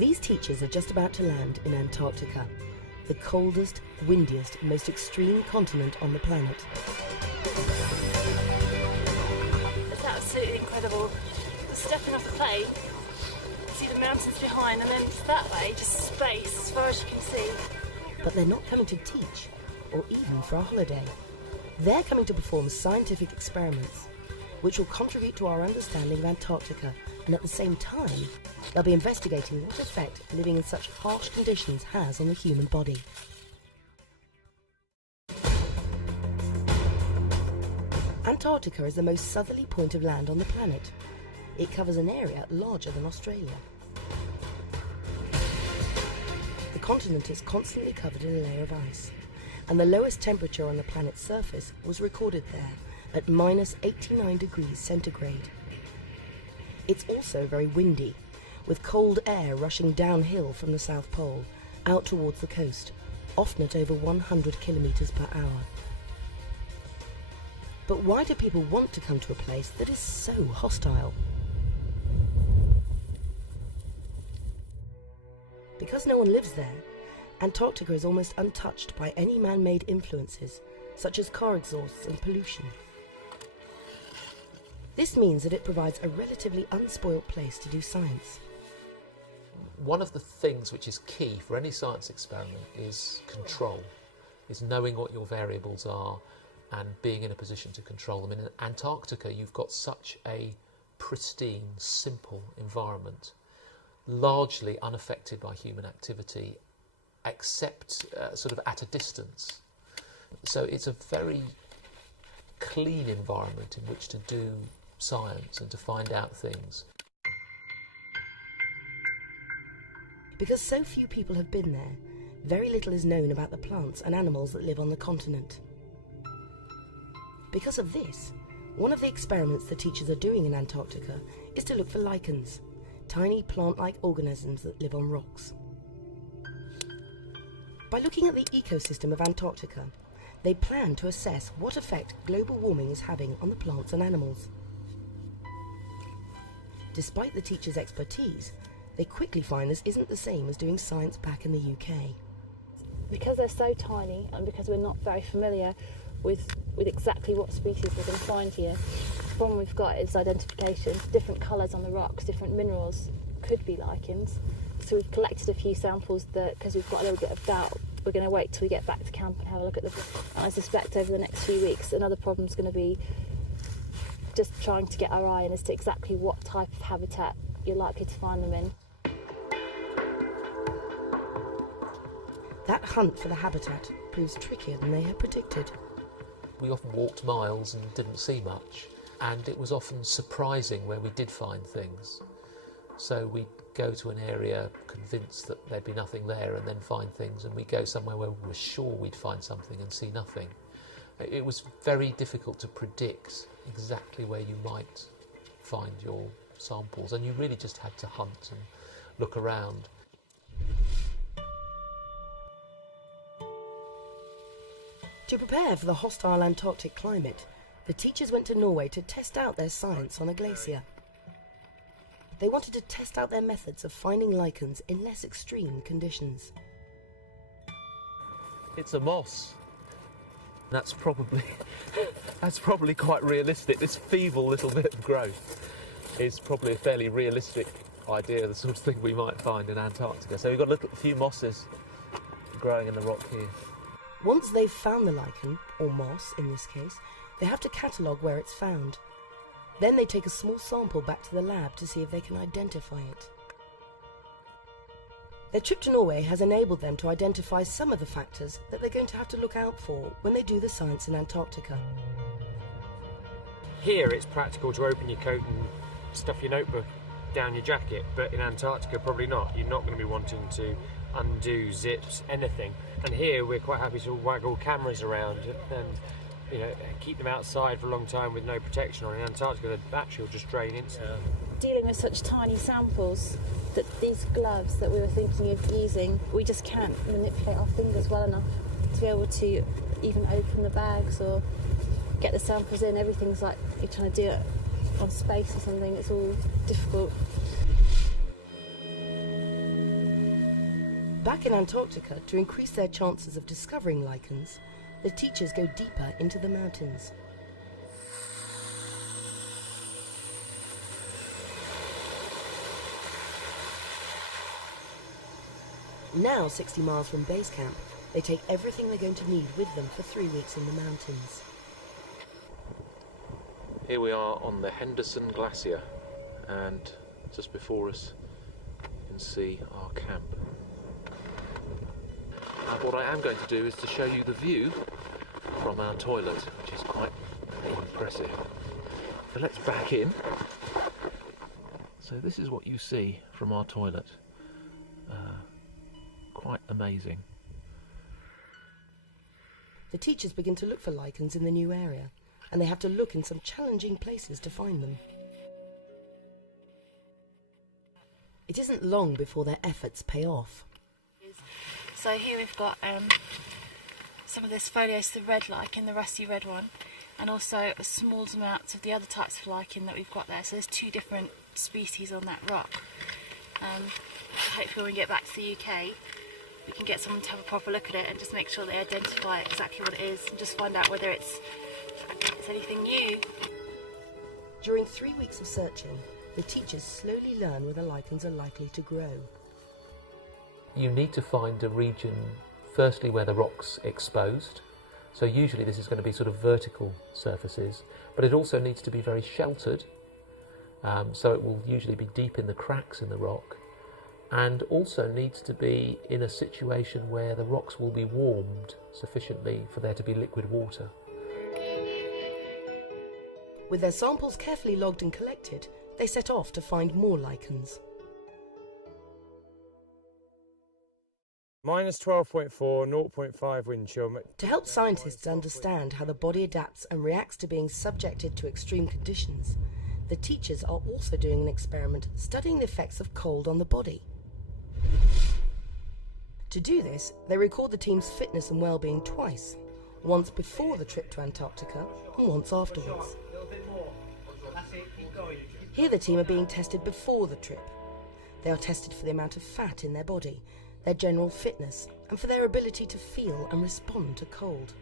These teachers are just about to land in Antarctica, the coldest, windiest, most extreme continent on the planet. It's absolutely incredible. Stepping off the plane, see the mountains behind, and then that way, just space as far as you can see. But they're not coming to teach, or even for a holiday. They're coming to perform scientific experiments, which will contribute to our understanding of Antarctica, and at the same time, they'll be investigating what effect living in such harsh conditions has on the human body. Antarctica is the most southerly point of land on the planet. It covers an area larger than Australia. The continent is constantly covered in a layer of ice, and the lowest temperature on the planet's surface was recorded there at minus 89 degrees centigrade. It's also very windy, with cold air rushing downhill from the South Pole out towards the coast, often at over 100 kilometres per hour. But why do people want to come to a place that is so hostile? Because no one lives there, Antarctica is almost untouched by any man-made influences, such as car exhausts and pollution. This means that it provides a relatively unspoilt place to do science. One of the things which is key for any science experiment is control, is knowing what your variables are and being in a position to control them. In Antarctica, you've got such a pristine, simple environment, largely unaffected by human activity, except sort of at a distance. So it's a very clean environment in which to do science and to find out things. Because so few people have been there, very little is known about the plants and animals that live on the continent. Because of this, one of the experiments the teachers are doing in Antarctica is to look for lichens, tiny plant-like organisms that live on rocks. By looking at the ecosystem of Antarctica, they plan to assess what effect global warming is having on the plants and animals. Despite the teachers' expertise, they quickly find this isn't the same as doing science back in the UK. Because they're so tiny and because we're not very familiar with exactly what species we're going to find here, the problem we've got is identification. Different colours on the rocks, different minerals could be lichens. So we've collected a few samples that, because we've got a little bit of doubt, we're going to wait till we get back to camp and have a look at them. And I suspect over the next few weeks another problem's going to be just trying to get our eye in as to exactly what type of habitat you're likely to find them in. That hunt for the habitat proves trickier than they had predicted. We often walked miles and didn't see much, and it was often surprising where we did find things. So we'd go to an area convinced that there'd be nothing there and then find things, and we'd go somewhere where we were sure we'd find something and see nothing. It was very difficult to predict exactly where you might find your samples, and you really just had to hunt and look around. To prepare for the hostile Antarctic climate, the teachers went to Norway to test out their science on a glacier. They wanted to test out their methods of finding lichens in less extreme conditions. It's a moss. That's probably quite realistic. This feeble little bit of growth is probably a fairly realistic idea of the sort of thing we might find in Antarctica. So we've got a few mosses growing in the rock here. Once they've found the lichen, or moss in this case, they have to catalogue where it's found. Then they take a small sample back to the lab to see if they can identify it. Their trip to Norway has enabled them to identify some of the factors that they're going to have to look out for when they do the science in Antarctica. Here it's practical to open your coat and stuff your notebook down your jacket, but in Antarctica probably not. You're not going to be wanting to undo zips, anything. And here we're quite happy to waggle cameras around and keep them outside for a long time with no protection on. In Antarctica the battery will just drain instantly. Dealing with such tiny samples, that these gloves that we were thinking of using, we just can't manipulate our fingers well enough to be able to even open the bags or get the samples in. Everything's like you're trying to do it on space or something. It's all difficult. Back in Antarctica, to increase their chances of discovering lichens, the teachers go deeper into the mountains. Now, 60 miles from base camp, they take everything they're going to need with them for 3 weeks in the mountains. Here we are on the Henderson Glacier, and just before us you can see our camp. And what I am going to do is to show you the view from our toilet, which is quite impressive. So let's back in. So this is what you see from our toilet. Quite amazing. The teachers begin to look for lichens in the new area, and they have to look in some challenging places to find them. It isn't long before their efforts pay off. So here we've got some of this Pholios, the red lichen, the rusty red one, and also a small amount of the other types of lichen that we've got there. So there's 2 different species on that rock. Hopefully when we get back to the UK, we can get someone to have a proper look at it and just make sure they identify exactly what it is and just find out whether it's anything new. During 3 weeks of searching, the teachers slowly learn where the lichens are likely to grow. You need to find a region, firstly, where the rock's exposed. So usually this is going to be sort of vertical surfaces, but it also needs to be very sheltered. So it will usually be deep in the cracks in the rock, and also needs to be in a situation where the rocks will be warmed sufficiently for there to be liquid water. With their samples carefully logged and collected, they set off to find more lichens. Minus 12.4, 0.5 wind chill. To help scientists understand how the body adapts and reacts to being subjected to extreme conditions, the teachers are also doing an experiment studying the effects of cold on the body. To do this, they record the team's fitness and well-being twice, once before the trip to Antarctica and once afterwards. Here the team are being tested before the trip. They are tested for the amount of fat in their body, their general fitness, and for their ability to feel and respond to cold.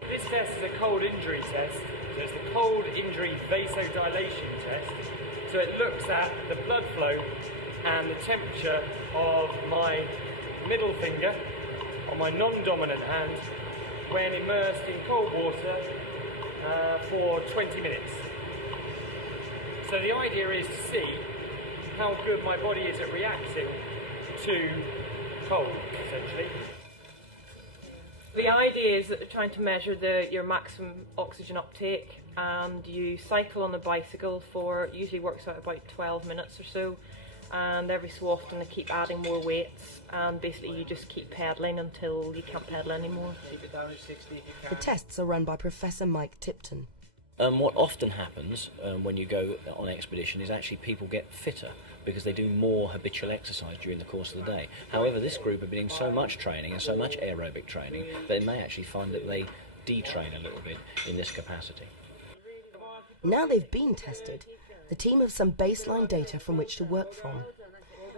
This test is a cold injury test. So it's the cold injury vasodilation test. So it looks at the blood flow and the temperature of my middle finger on my non-dominant hand when immersed in cold water for 20 minutes. So the idea is to see how good my body is at reacting to cold, essentially. The idea is that they're trying to measure your maximum oxygen uptake, and you cycle on a bicycle for, usually works out about 12 minutes or so, and every so often they keep adding more weights, and basically you just keep pedalling until you can't pedal anymore. Keep it down at 60 if you can. The tests are run by Professor Mike Tipton. What often happens when you go on expedition is actually people get fitter because they do more habitual exercise during the course of the day. However, this group are doing so much training and so much aerobic training that they may actually find that they detrain a little bit in this capacity. Now they've been tested, the team have some baseline data from which to work from.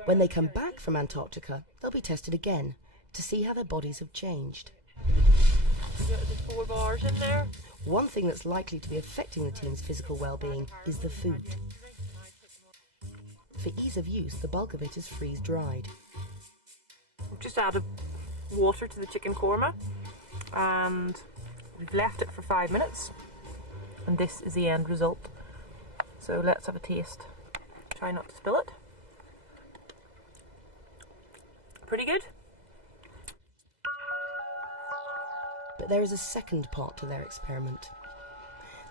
When they come back from Antarctica, they'll be tested again to see how their bodies have changed. There's 4 bars in there. One thing that's likely to be affecting the team's physical well-being is the food. For ease of use, the bulk of it is freeze-dried. We've just added water to the chicken korma, and we've left it for 5 minutes, and this is the end result. So let's have a taste. Try not to spill it. Pretty good. But there is a second part to their experiment.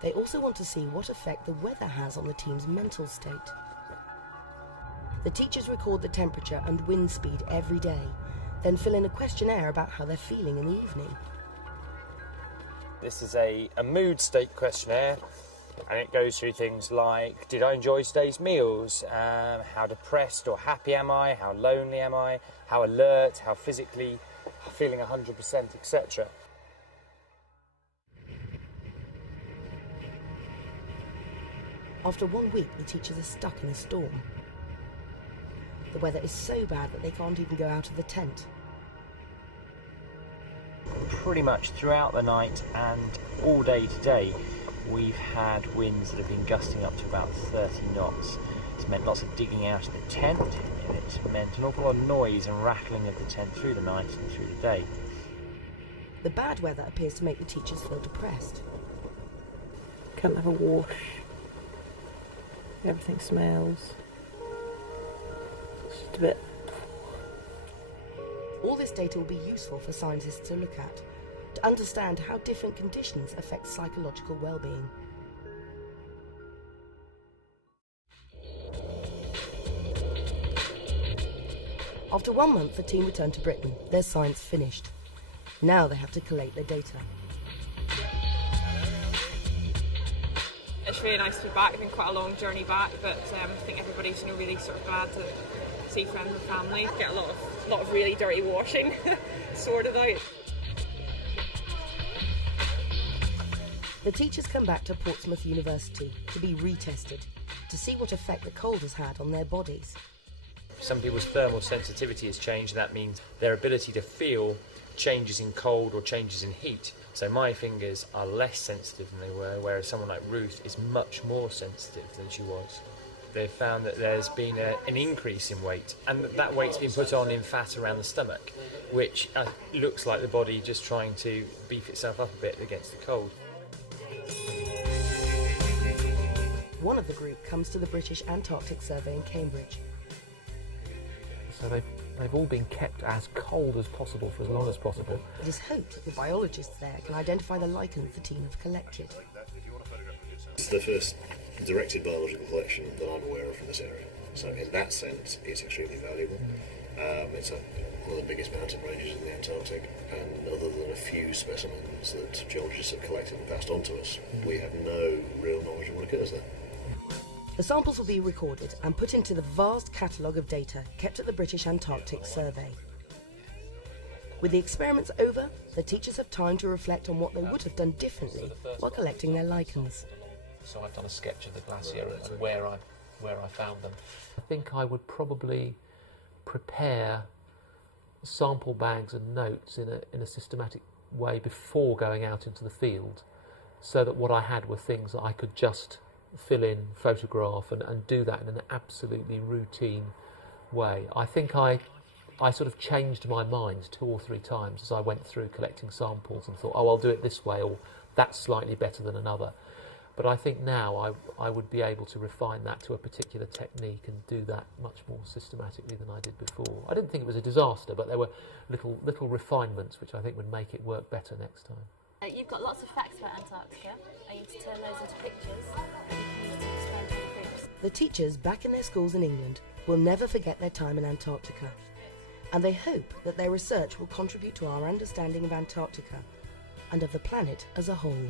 They also want to see what effect the weather has on the team's mental state. The teachers record the temperature and wind speed every day, then fill in a questionnaire about how they're feeling in the evening. This is a mood state questionnaire, and it goes through things like, did I enjoy today's meals? How depressed or happy am I? How lonely am I? How alert? How physically feeling 100%, etc. After 1 week, the teachers are stuck in a storm. The weather is so bad that they can't even go out of the tent. Pretty much throughout the night and all day today, we've had winds that have been gusting up to about 30 knots. It's meant lots of digging out of the tent, and it's meant an awful lot of noise and rattling of the tent through the night and through the day. The bad weather appears to make the teachers feel depressed. Can't have a wash. Everything smells. It's just a bit. All this data will be useful for scientists to look at, to understand how different conditions affect psychological well-being. After 1 month, the team returned to Britain, their science finished. Now they have to collate their data. It's really nice to be back. It's been quite a long journey back, but I think everybody's really sort of glad to see friends and family. Get a lot of really dirty washing sorted out. The teachers come back to Portsmouth University to be retested, to see what effect the cold has had on their bodies. Some people's thermal sensitivity has changed. That means their ability to feel changes in cold or changes in heat. So my fingers are less sensitive than they were, whereas someone like Ruth is much more sensitive than she was. They've found that there's been an increase in weight, and that weight's been put on in fat around the stomach, which looks like the body just trying to beef itself up a bit against the cold. One of the group comes to the British Antarctic Survey in Cambridge. So they've all been kept as cold as possible for as long as possible. It is hoped that the biologists there can identify the lichens the team have collected. It's the first directed biological collection that I'm aware of from this area. So in that sense, it's extremely valuable. It's one of the biggest mountain ranges in the Antarctic, and other than a few specimens that geologists have collected and passed on to us, we have no real knowledge of what occurs there. The samples will be recorded and put into the vast catalogue of data kept at the British Antarctic Survey. With the experiments over, the teachers have time to reflect on what they would have done differently while collecting their lichens. So I've done a sketch of the glacier and where I found them. I think I would probably prepare sample bags and notes in a systematic way before going out into the field, so that what I had were things that I could just fill in, photograph and do that in an absolutely routine way. I think I sort of changed my mind 2 or 3 times as I went through collecting samples and thought, oh, I'll do it this way, or that's slightly better than another. But I think now I would be able to refine that to a particular technique and do that much more systematically than I did before. I didn't think it was a disaster, but there were little refinements which I think would make it work better next time. You've got lots of facts about Antarctica. I need to turn those into pictures that you can use to expand on groups. The teachers back in their schools in England will never forget their time in Antarctica, and they hope that their research will contribute to our understanding of Antarctica and of the planet as a whole.